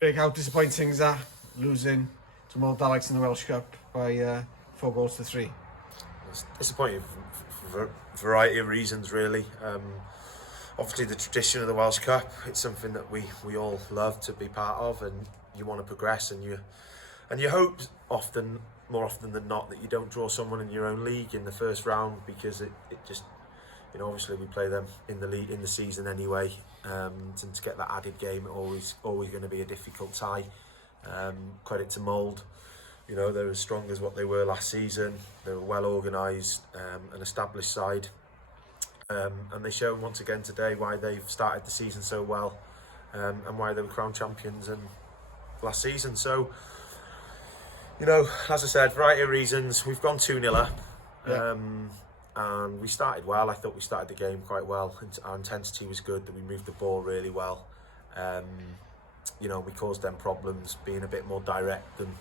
Craig, how disappointing is that, losing to more Daleks in the Welsh Cup by 4-3? It's disappointing for a variety of reasons, really. Obviously, the tradition of the Welsh Cup, it's something that we all love to be part of, and you want to progress, and you hope more often than not, that you don't draw someone in your own league in the first round, because it just, obviously we play them in the league in the season anyway, and to get that added game, always going to be a difficult tie. Credit to Mould, they're as strong as what they were last season. They're a well organised, an established side, and they shown once again today why they've started the season so well, and why they were crowned champions last season. So, as I said, variety of reasons. We've gone 2-0 up. Yeah. And we started well. I thought we started the game quite well. Our intensity was good, that we moved the ball really well. We caused them problems, being a bit more direct than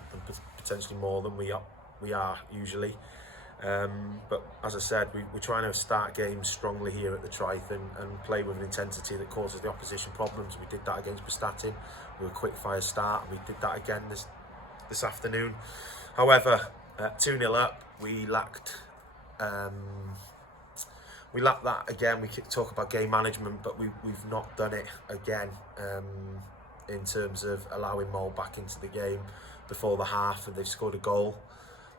potentially more than we are usually. But as I said, we're trying to start games strongly here at the Trith and play with an intensity that causes the opposition problems. We did that against Prestatyn. We were a quick fire start, and we did that again this afternoon. However, 2-0 up, we lacked that again. We could talk about game management, but we've not done it again, in terms of allowing Mould back into the game before the half, and they've scored a goal.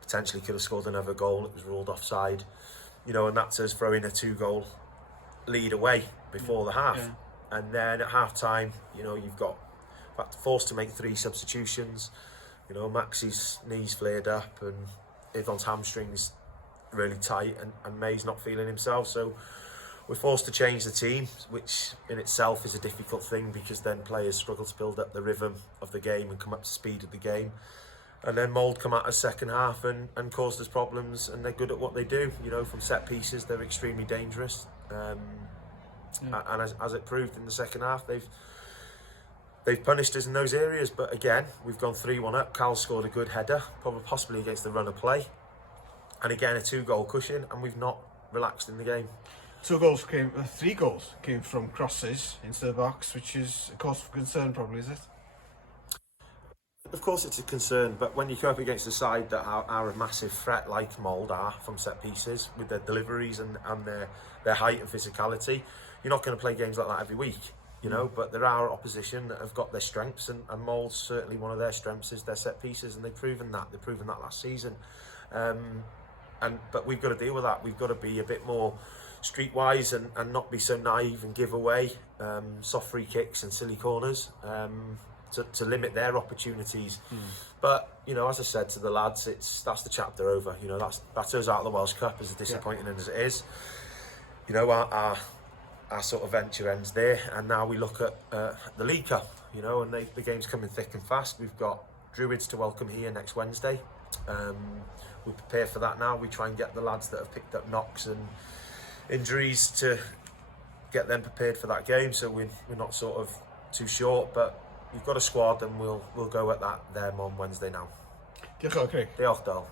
Potentially could have scored another goal. It was ruled offside, and that's us throwing a 2-goal lead away before the half. Yeah. And then at half time, you've got forced to make 3 substitutions. Maxi's knees flared up, and Yvonne's hamstrings really tight, and May's not feeling himself, so we're forced to change the team, which in itself is a difficult thing, because then players struggle to build up the rhythm of the game and come up to speed of the game. And then Mould come out us second half and caused us problems, and they're good at what they do. From set pieces, they're extremely dangerous. And as it proved in the second half, they've punished us in those areas. But again, we've gone 3-1 up. Cal scored a good header, possibly against the run of play. And again, a 2-goal cushion, and we've not relaxed in the game. 3 goals came from crosses into the box, which is a cause for concern, probably, is it? Of course it's a concern, but when you come up against a side that are a massive threat, like Mould are, from set pieces, with their deliveries and their height and physicality, you're not going to play games like that every week, but there are opposition that have got their strengths, and Mould's certainly one of their strengths is their set pieces, and they've proven that last season. But we've got to deal with that. We've got to be a bit more streetwise and not be so naive and give away soft free kicks and silly corners, to limit their opportunities. But as I said to the lads, that's the chapter over. That's us out of the Welsh Cup, as disappointing as it is. Our sort of venture ends there, and now we look at the League Cup. And the game's coming thick and fast. We've got Druids to welcome here next Wednesday. We prepare for that now. We try and get the lads that have picked up knocks and injuries to get them prepared for that game, so we're not sort of too short, but we've got a squad, and we'll go at that them on Wednesday now. Diolch, Craig. Diolch, Dal.